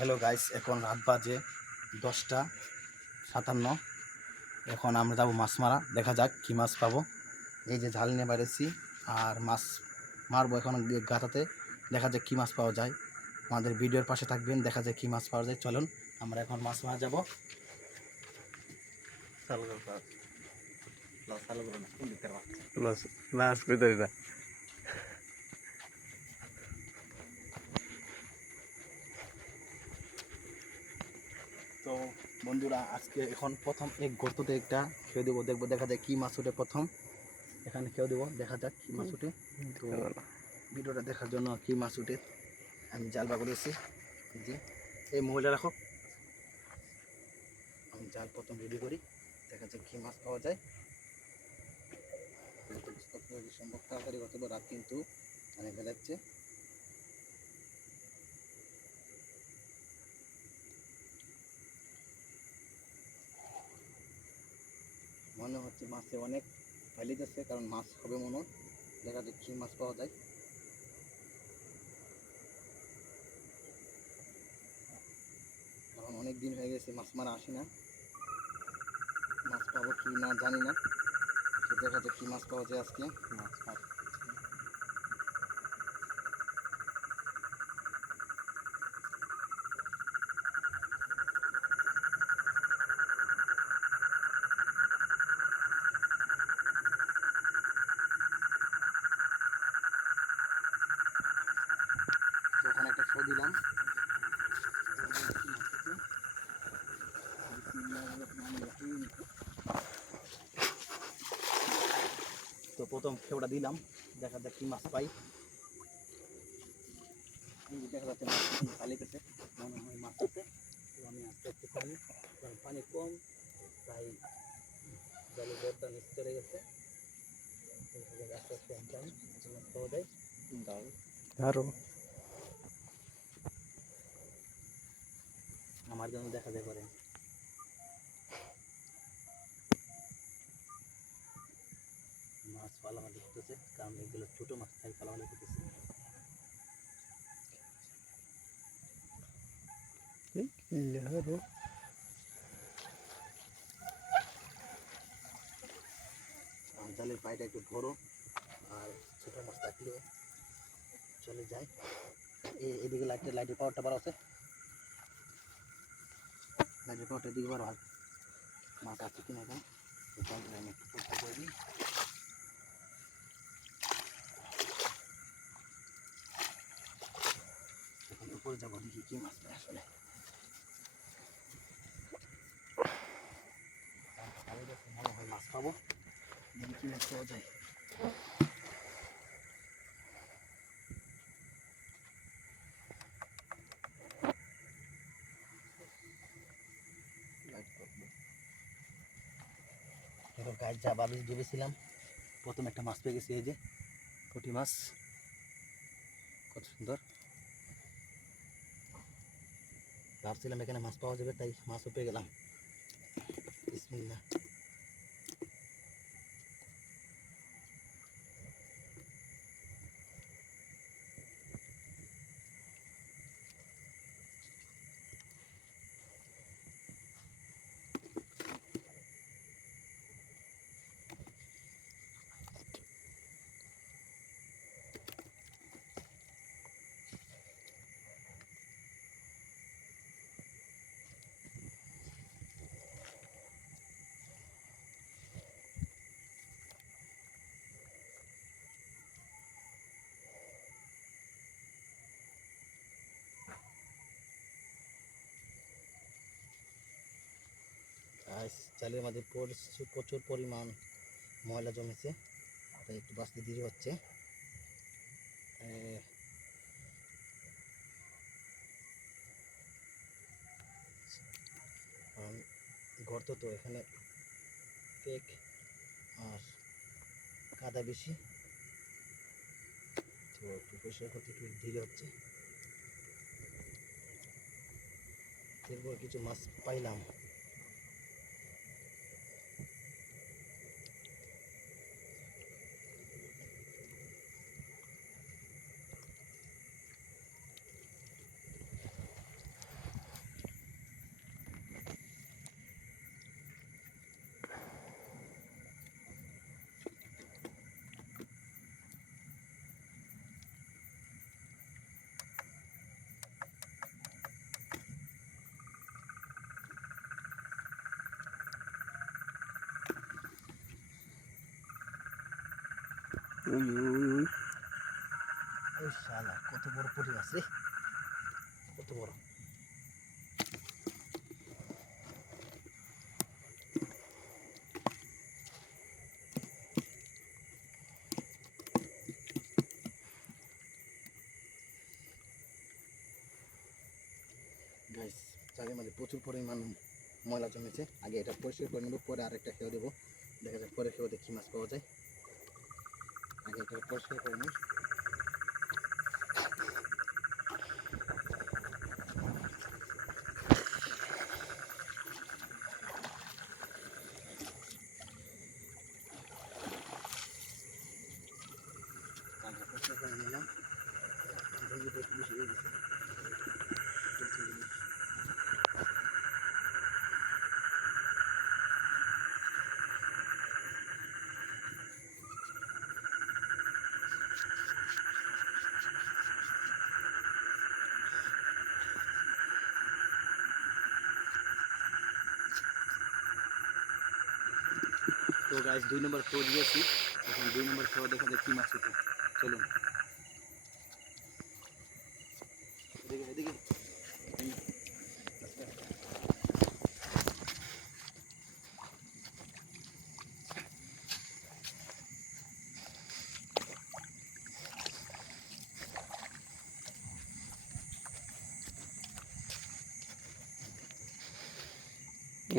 Hello guys এখন রাত বাজে দশটা সাতান্ন। এখন আমরা যাব মাছ মারা দেখা যাক কী মাছ পাবো। এই যে ঝাল নিয়ে বেড়েছি আর মাছ মারবো এখন গাতাতে দেখা যাক কী মাছ পাওয়া যায়। আমাদের ভিডিওর পাশে থাকবেন দেখা যায় কী মাছ পাওয়া যায়। চলুন আমরা এখন মাছ মারা যাব। Las, তো বন্ধুরা আজকে এখন প্রথম এক গর্ততে একটা খেয়ে দেবো। দেখব দেখা যায় কী মাছ ওঠে প্রথম। এখানে খেয়ে দেবো দেখা যাক কী মাছ ওঠে। তো ভিডিওটা দেখার জন্য কী মাছ উঠে আমি জাল বা করেছি জি এই মহিলা রাখো। আমি জাল প্রথম রেডি করি দেখা যাক কী মাছ পাওয়া যায়। সম্ভব তাড়াতাড়ি অথবা রাত কিন্তু অনেক হয়ে যাচ্ছে মাছে অনেক ফাইলিতেছে কারণ মাছ হবে মনে হয়। দেখা কী মাছ পাওয়া যায়। কারণ অনেক দিন হয়ে গেছে মাছ মারা আসি না। মাছ পাবো কি না জানি না। দেখা যাক কী মাছ পাওয়া যায় আজকে। মাছ পাবো তো ওখানে একটা শো দিলাম তো প্রথম খেওটা দিলাম। দেখা যাক কি মাছ পাই। দেখা যাচ্ছে মাছ খালি পেছে মনে হয় মাছ আছে। তো আমি আস্তে আস্তে পানি কারণ পানি কম তাই জলের দরটা নিচে চলে গেছে। আস্তে আস্তে আমি পাওয়া যায়। দাও আমার জন্য দেখা যায় করে মাছ পালামালি করতেছে কারণ এগুলো ছোটো মাছ তাই পালামালি করতেছে. আর জালের পায়টা একটু বড় আর ছোটো মাছ থাকলেও চলে যায় এদিকে লাইটের লাইটের পাওয়ারটা বাড়া আছে লাইটের পাওয়ারটা এদিকে বাড়া হয় মাছ আছে কিনা এখন? একটু করে দিই উপরে যাব দেখি কি মাছ পাই আসলে। মাছ দেখি কি মাছ পাওয়া যায়। যা বালিশ ডুবেছিলাম প্রথম একটা মাছ পেয়ে গেছি, এই যে পুঁটি মাছ। কত সুন্দর। ভাবছিলাম এখানে মাছ পাওয়া যাবে তাই মাছও পেয়ে গেলাম। বিসমিল্লাহ। আর চালের মধ্যে প্রচুর পরিমাণ ময়লা জমেছে। তাই একটু বাঁচতে দেরি হচ্ছে। গর্ত তো এখানে কেক আর কাদা বেশি। তো একটু পরিষ্কার করতে একটু দেরি হচ্ছে। এরপর কিছু মাছ পাইলাম। কত বড় পুঁটি মাছ রে কত বড়? গাইস চারের প্রচুর পরিমাণ ময়লা জমেছে। আগে এটা পরিষ্কার করে নেব, পরে আরেকটা খেয়ে দেবো। দেখা যাক পরে খেয়ে দেখি মাছ পাওয়া যায়। আগে এটা পরিষ্কার করে নিই আগে পরিষ্কার করে নিলাম দেখি দেখি বেশি হয়ে গেছে। তো গাইস দুই নম্বর থ্রো দিয়েছি এখন দুই নম্বর থ্রো দেখা যাক কি মাছ উঠে চলুন এদিকে এদিকে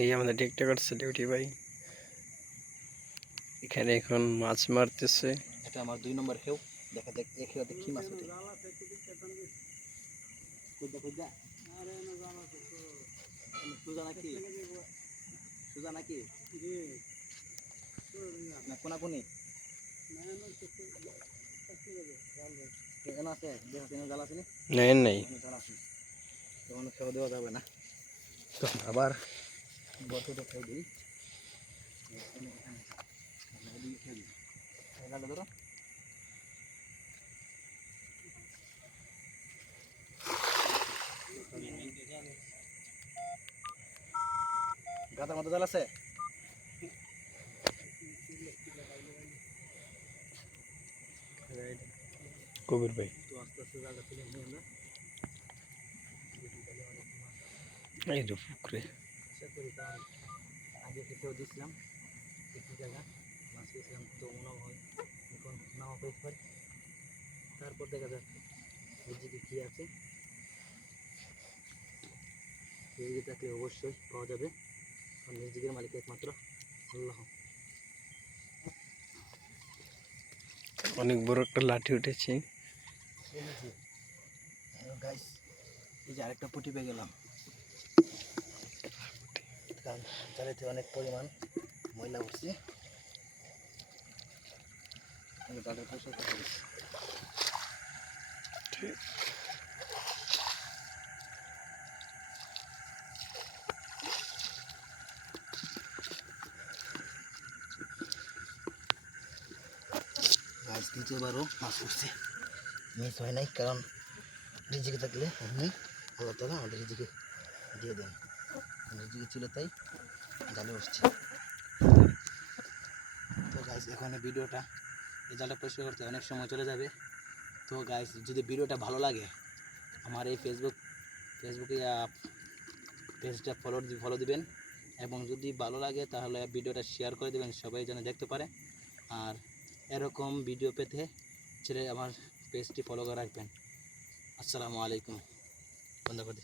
এই আমাদের টিকটকার সেলিব্রিটি ভাই এখানে এখন মাছ মারতেছে। এটা আমার দুই নম্বর খেউ দেখা যাক এক খেউতে কি মাছ সুজা নাকি? সুজা নাকি? না কোনা কোনি দেখা নাই দেওয়া যাবে না। আবার দিই। ধরো মতো জাল আছে? কবির ভাই। এই তো পুকুরে। চেষ্টা করি কারণ আগে খেতেও দিয়েছিলাম একটু জায়গা। মাছ পেয়েছিলাম তো মনে হয় এখন নাও পেতে পারি। তারপর দেখা যাক এদিকে কী আছে। এদিকে থাকলে অবশ্যই পাওয়া যাবে। আর মিউজিকের মালিক একমাত্র আল্লাহ। অনেক বড় একটা লাঠি উঠেছে। গাইস এই যে আরেকটা পুঁটি পেয়ে গেলাম। জালেতে অনেক পরিমাণ ময়লা উঠছে। দিচ্ছি। গাছ দ্বিতীয়বারও উঠছে মিস হয় নাই, কারণ রিজিকে থাকলে এমনি আল্লাহ তালা আমাদের রিজিকে দিয়ে দেন। রিজিকে ছিল তাই জালে উঠছে তো গাইস এখন ভিডিওটা এই জালটা পরিষ্কার করতে অনেক সময় চলে যাবে। তো গাইস যদি ভিডিওটা ভালো লাগে, আমার এই ফেসবুক ফেসবুকে পেজটা ফলো ফলো দিবেন। এবং যদি ভালো লাগে, তাহলে ভিডিওটা শেয়ার করে দেবেন, সবাই যেন দেখতে পারে। আর এরকম ভিডিও পেতে ছেলে আমার পেজটি ফলো করে রাখবেন। আসসালামু আলাইকুম। বন্ধ করে